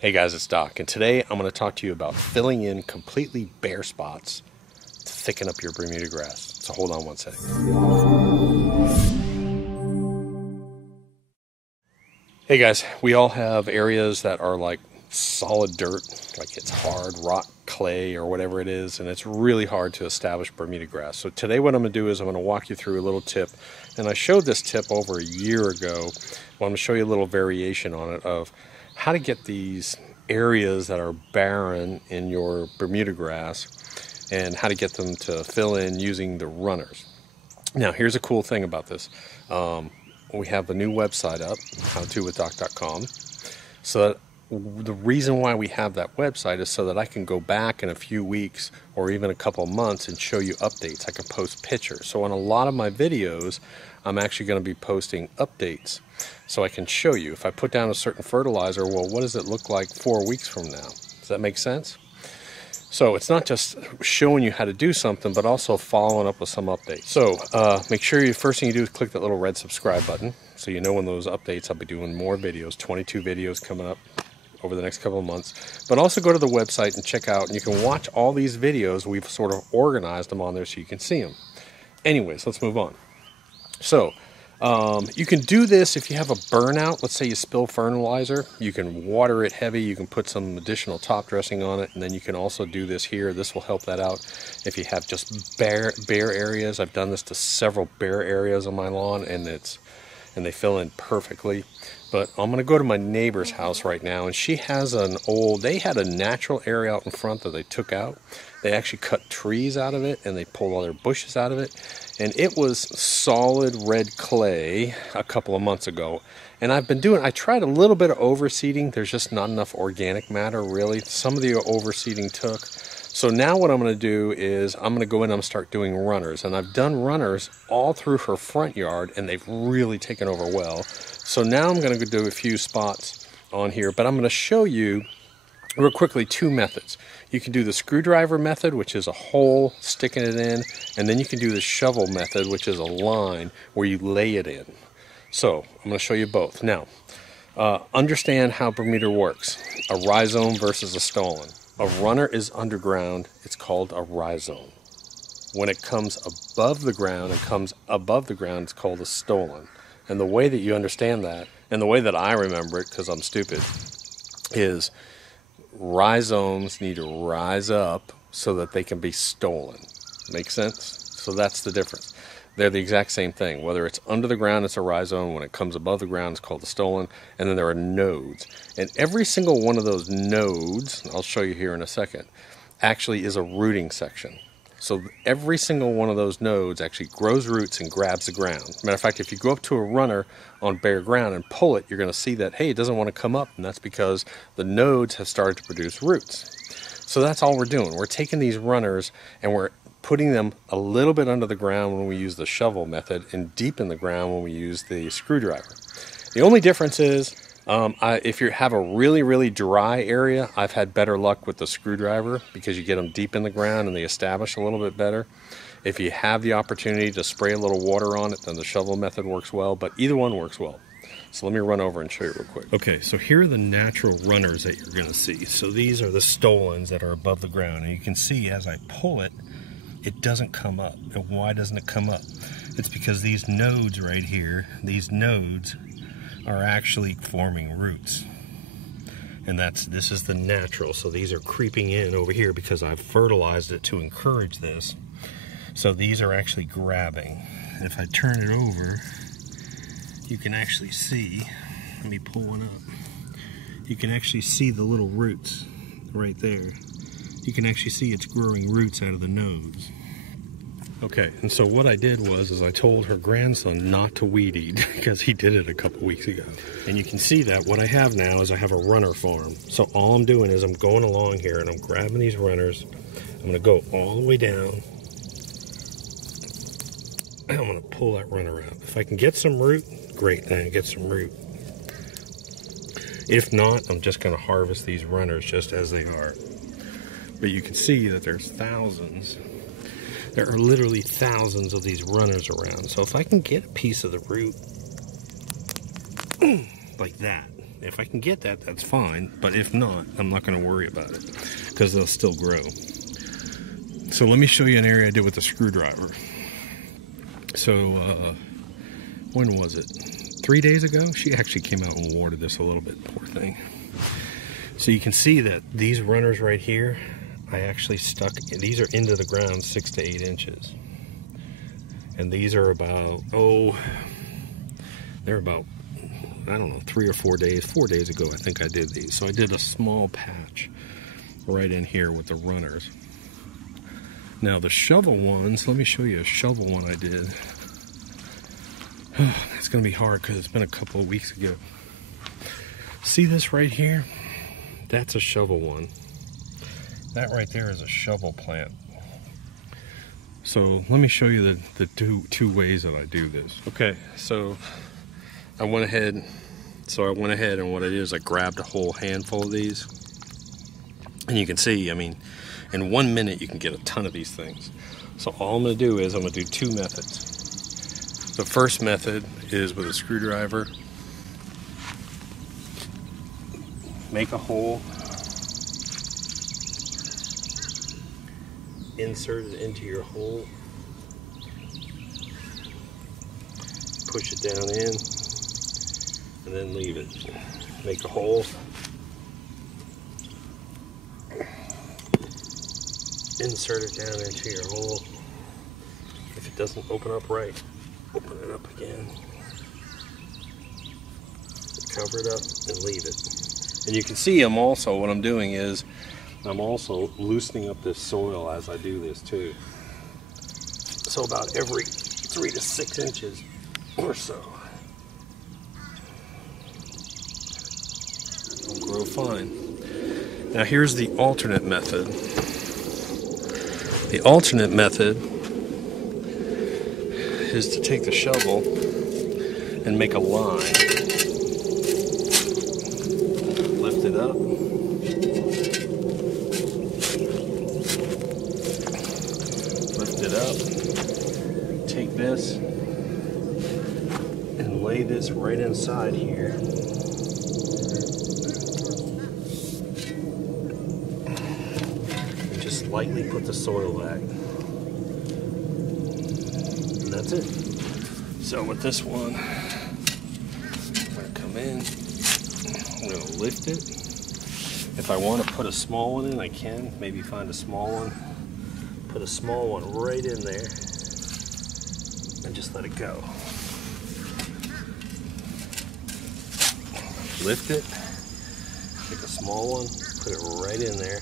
Hey guys, it's Doc, and today I'm going to talk to you about filling in completely bare spots to thicken up your Bermuda grass. So hold on one second. Hey guys, we all have areas that are like solid dirt, like it's hard rock, clay, or whatever it is, and it's really hard to establish Bermuda grass. So today what I'm going to do is I'm going to walk you through a little tip, and I showed this tip over a year ago. Well, I'm going to show you a little variation on it of how to get these areas that are barren in your Bermuda grass and how to get them to fill in using the runners. Now, here's a cool thing about this. We have a new website up, howtowithdoc.com. So that the reason why we have that website is so that I can go back in a few weeks or even a couple of months and show you updates. I can post pictures. So on a lot of my videos, I'm actually going to be posting updates so I can show you. If I put down a certain fertilizer, well, what does it look like 4 weeks from now? Does that make sense? So it's not just showing you how to do something, but also following up with some updates. So make sure you, first thing you do is click that little red subscribe button so you know when those updates. I'll be doing more videos, 22 videos coming up over the next couple of months. But also go to the website and check out, and you can watch all these videos. We've sort of organized them on there so you can see them. Anyways, let's move on. So you can do this if you have a burnout. Let's say you spill fertilizer. You can water it heavy. You can put some additional top dressing on it, and then you can also do this here. This will help that out. If you have just bare areas, I've done this to several bare areas on my lawn, and they fill in perfectly. But I'm going to go to my neighbor's house right now, and she has they had a natural area out in front that they took out. They actually cut trees out of it, and they pulled all their bushes out of it. And it was solid red clay a couple of months ago. And I tried a little bit of overseeding. There's just not enough organic matter, really. Some of the overseeding took. So now what I'm going to do is I'm going to go in and I'm going to start doing runners. And I've done runners all through her front yard, and they've really taken over well. So now I'm going to do a few spots on here, but I'm going to show you real quickly two methods. You can do the screwdriver method, which is a hole, sticking it in, and then you can do the shovel method, which is a line where you lay it in. So I'm going to show you both. Now, understand how Bermuda works. A rhizome versus a stolon. A runner is underground. It's called a rhizome. When it comes above the ground and comes above the ground, it's called a stolon. And the way that you understand that, and the way that I remember it, because I'm stupid, is rhizomes need to rise up so that they can be stolen. Make sense? So that's the difference. They're the exact same thing. Whether it's under the ground, it's a rhizome. When it comes above the ground, it's called the stolon. And then there are nodes. And every single one of those nodes, I'll show you here in a second, actually is a rooting section. So every single one of those nodes actually grows roots and grabs the ground. Matter of fact, if you go up to a runner on bare ground and pull it, you're going to see that, hey, it doesn't want to come up. And that's because the nodes have started to produce roots. So that's all we're doing. We're taking these runners and we're putting them a little bit under the ground when we use the shovel method and deep in the ground when we use the screwdriver. The only difference is if you have a really, really dry area, I've had better luck with the screwdriver because you get them deep in the ground and they establish a little bit better. If you have the opportunity to spray a little water on it, then the shovel method works well, but either one works well. So let me run over and show you real quick. Okay, so here are the natural runners that you're going to see. So these are the stolons that are above the ground, and you can see as I pull it, it doesn't come up. And why doesn't it come up? It's because these nodes right here, these nodes are actually forming roots. And this is the natural. So these are creeping in over here because I've fertilized it to encourage this. So these are actually grabbing. If I turn it over, you can actually see, let me pull one up. You can actually see the little roots right there. You can actually see it's growing roots out of the nodes. Okay, and so what I did was I told her grandson not to weed eat because he did it a couple weeks ago. And you can see that what I have now is I have a runner farm. So all I'm doing is I'm going along here and I'm grabbing these runners. I'm going to go all the way down. I'm going to pull that runner out. If I can get some root, great, then I get some root. If not, I'm just going to harvest these runners just as they are. But you can see that there's thousands. There are literally thousands of these runners around. So if I can get a piece of the root like that, If I can get that, that's fine. But if not, I'm not going to worry about it because they'll still grow. So let me show you an area I did with a screwdriver. So when was it? 3 days ago? She actually came out and watered this a little bit, poor thing. So you can see that these runners right here, I actually stuck, these are into the ground 6 to 8 inches. And these are about, they're about, I don't know, 3 or 4 days. 4 days ago, I think I did these. So I did a small patch right in here with the runners. Now the shovel ones, let me show you a shovel one I did. It's going to be hard because it's been a couple of weeks ago. See this right here? That's a shovel one. That right there is a shovel plant. So let me show you the two ways that I do this. Okay, so I went ahead and what I did is I grabbed a whole handful of these. And you can see, I mean, in 1 minute you can get a ton of these things. So all I'm going to do is I'm going to do two methods. The first method is with a screwdriver. Make a hole, insert it into your hole, push it down in, and then leave it. Make a hole, insert it down into your hole. If it doesn't open up right, open it up again, cover it up, and leave it. And you can see what I'm doing is I'm also loosening up this soil as I do this too. So about every 3 to 6 inches or so. It'll grow fine. Now here's the alternate method. The alternate method is to take the shovel and make a line. Lift it up. Lift it up. Take this and lay this right inside here. And just lightly put the soil back. And that's it. So with this one, I'm going to come in. I'm going to lift it. If I want to put a small one in, I can. Maybe find a small one. Put a small one right in there. And just let it go. Lift it. Take a small one. Put it right in there.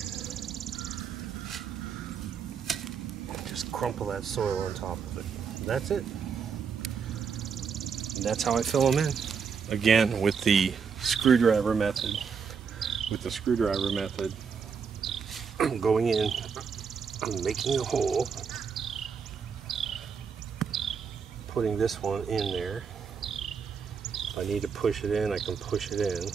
And just crumple that soil on top of it. And that's it. And that's how I fill them in. Again, with the screwdriver method. I'm going in, I'm making a hole, putting this one in there. If I need to push it in, I can push it in.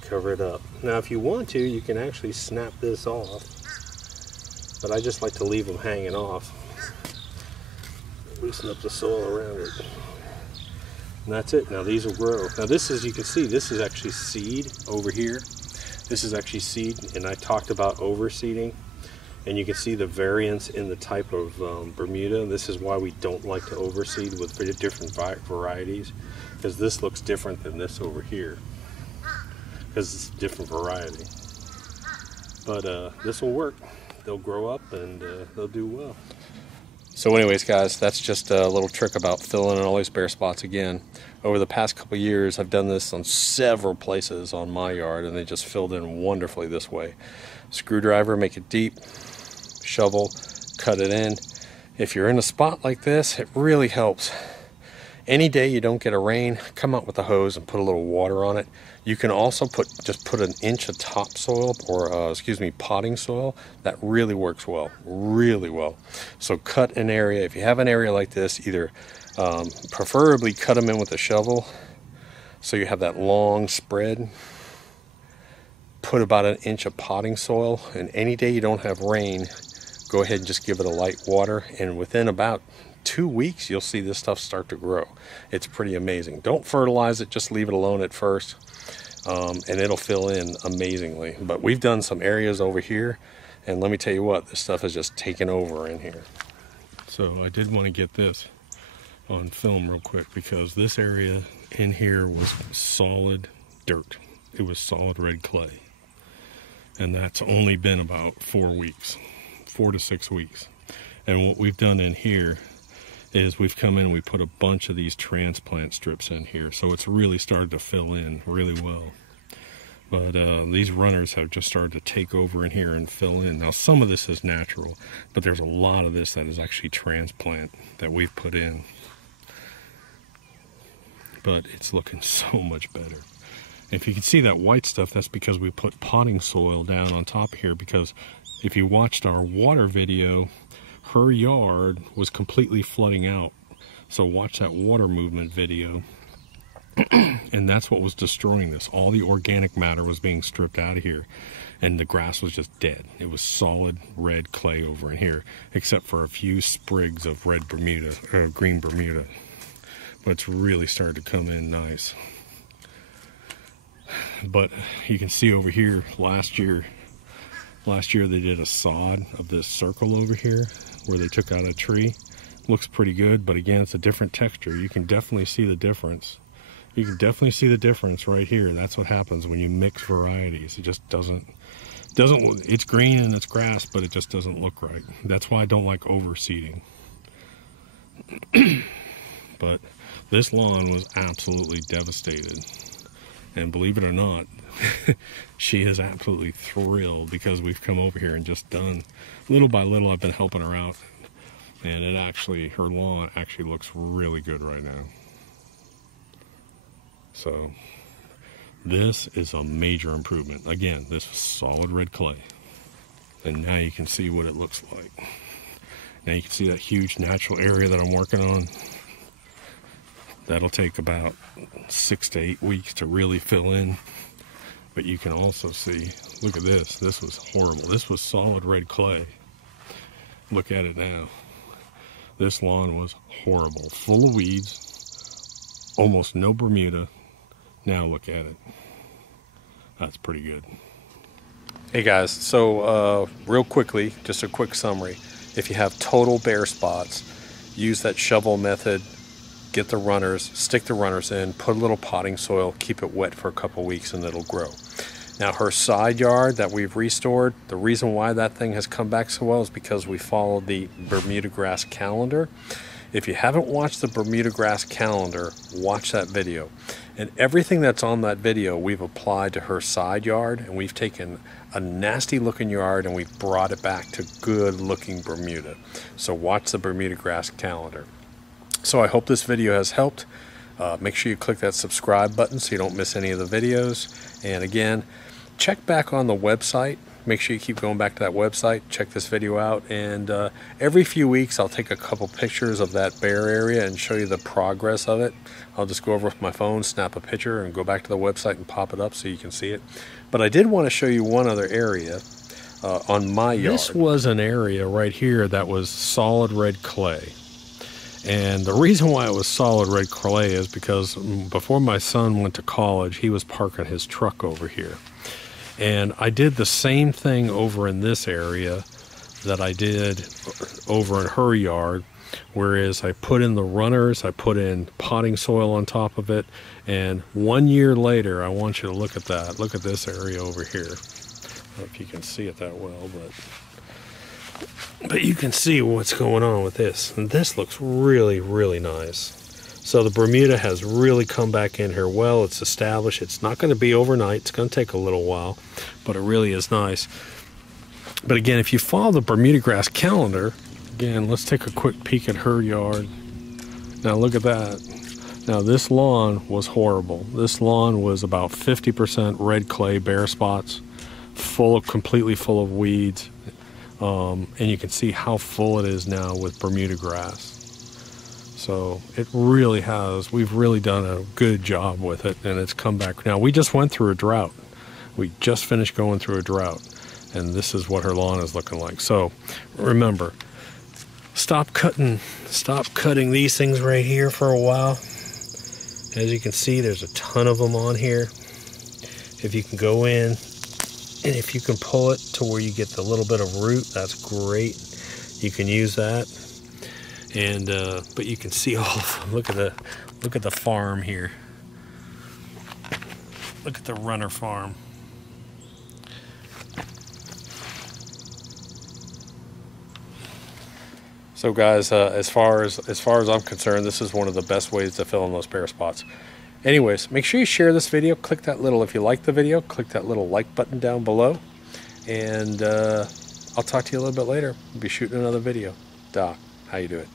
Cover it up. Now if you want to, you can actually snap this off, but I just like to leave them hanging off. Loosen up the soil around it. And that's it. Now these will grow. Now this is, you can see, this is actually seed over here. This is actually seed, and I talked about overseeding. And you can see the variance in the type of Bermuda. This is why we don't like to overseed with different varieties, because this looks different than this over here, because it's a different variety. But this will work. They'll grow up and they'll do well. So anyways, guys, that's just a little trick about filling in all these bare spots again. Over the past couple of years, I've done this on several places on my yard, and they just filled in wonderfully this way. Screwdriver, make it deep. Shovel, cut it in. If you're in a spot like this, it really helps. Any day you don't get a rain, come out with a hose and put a little water on it. You can also just put an inch of topsoil, or potting soil. That really works well, really well. So cut an area. If you have an area like this, either preferably cut them in with a shovel, so you have that long spread. Put about an inch of potting soil, and any day you don't have rain, go ahead and just give it a light water, and within about 2 weeks, you'll see this stuff start to grow. It's pretty amazing. Don't fertilize it, just leave it alone at first, and it'll fill in amazingly. But we've done some areas over here, and let me tell you what, this stuff is just taken over in here. So I did want to get this on film real quick, because this area in here was solid dirt. It was solid red clay. And that's only been about 4 weeks, 4 to 6 weeks. And what we've done in here is we've come in and we put a bunch of these transplant strips in here. So it's really started to fill in really well. But these runners have just started to take over in here and fill in. Now some of this is natural, but there's a lot of this that is actually transplant that we've put in. But it's looking so much better. If you can see that white stuff, that's because we put potting soil down on top here, because if you watched our water video, her yard was completely flooding out. So watch that water movement video. And that's what was destroying this. All the organic matter was being stripped out of here, and the grass was just dead. It was solid red clay over in here, except for a few sprigs of red Bermuda, green Bermuda. But it's really started to come in nice. But you can see over here, last year they did a sod of this circle over here where they took out a tree. Looks pretty good, but again, it's a different texture. You can definitely see the difference. You can definitely see the difference right here. That's what happens when you mix varieties. It just doesn't, it's green and it's grass, but it just doesn't look right. That's why I don't like overseeding. But this lawn was absolutely devastated. And believe it or not, she is absolutely thrilled, because we've come over here and just done, little by little, I've been helping her out. And it actually, her lawn actually looks really good right now. So this is a major improvement. Again, this is solid red clay. And now you can see what it looks like. Now you can see that huge natural area that I'm working on. That'll take about 6 to 8 weeks to really fill in. But you can also see, look at this. This was horrible. This was solid red clay. Look at it now. This lawn was horrible. Full of weeds. Almost no Bermuda. Now look at it. That's pretty good. Hey guys, so real quickly, just a quick summary. If you have total bare spots, use that shovel method. Get the runners, stick the runners in, put a little potting soil, keep it wet for a couple weeks, and it'll grow. Now her side yard that we've restored, the reason why that thing has come back so well is because we followed the Bermuda grass calendar. If you haven't watched the Bermuda grass calendar, watch that video. And everything that's on that video we've applied to her side yard, and we've taken a nasty looking yard and we've brought it back to good looking Bermuda. So watch the Bermuda grass calendar. So I hope this video has helped. Make sure you click that subscribe button so you don't miss any of the videos. And again, check back on the website. Make sure you keep going back to that website. Check this video out. And every few weeks, I'll take a couple pictures of that bare area and show you the progress of it. I'll just go over with my phone, snap a picture, and go back to the website and pop it up so you can see it. But I did want to show you one other area on my yard. This was an area right here that was solid red clay. And the reason why it was solid red clay is because before my son went to college, he was parking his truck over here. And I did the same thing over in this area that I did over in her yard, whereas I put in the runners, I put in potting soil on top of it, and 1 year later, I want you to look at that. Look at this area over here. I don't know if you can see it that well, but you can see what's going on with this. And this looks really, really nice. So the Bermuda has really come back in here well. It's established. It's not going to be overnight. It's going to take a little while, but it really is nice. But again, if you follow the Bermuda grass calendar, again, let's take a quick peek at her yard. Now look at that. Now this lawn was horrible. This lawn was about 50% red clay, bare spots, completely full of weeds. And you can see how full it is now with Bermuda grass. So it really has, we've really done a good job with it, and it's come back. Now we just went through a drought. We just finished going through a drought, and this is what her lawn is looking like. So remember, stop cutting these things right here for a while. As you can see, there's a ton of them on here. If you can go in and if you can pull it to where you get the little bit of root, that's great. You can use that. And but you can see all of them. Look at the farm here. Look at the runner farm. So guys, as far as I'm concerned, this is one of the best ways to fill in those bare spots. Anyways, make sure you share this video. Click that little, if you like the video, click that little like button down below. And I'll talk to you a little bit later. We'll be shooting another video. Doc, how you doing?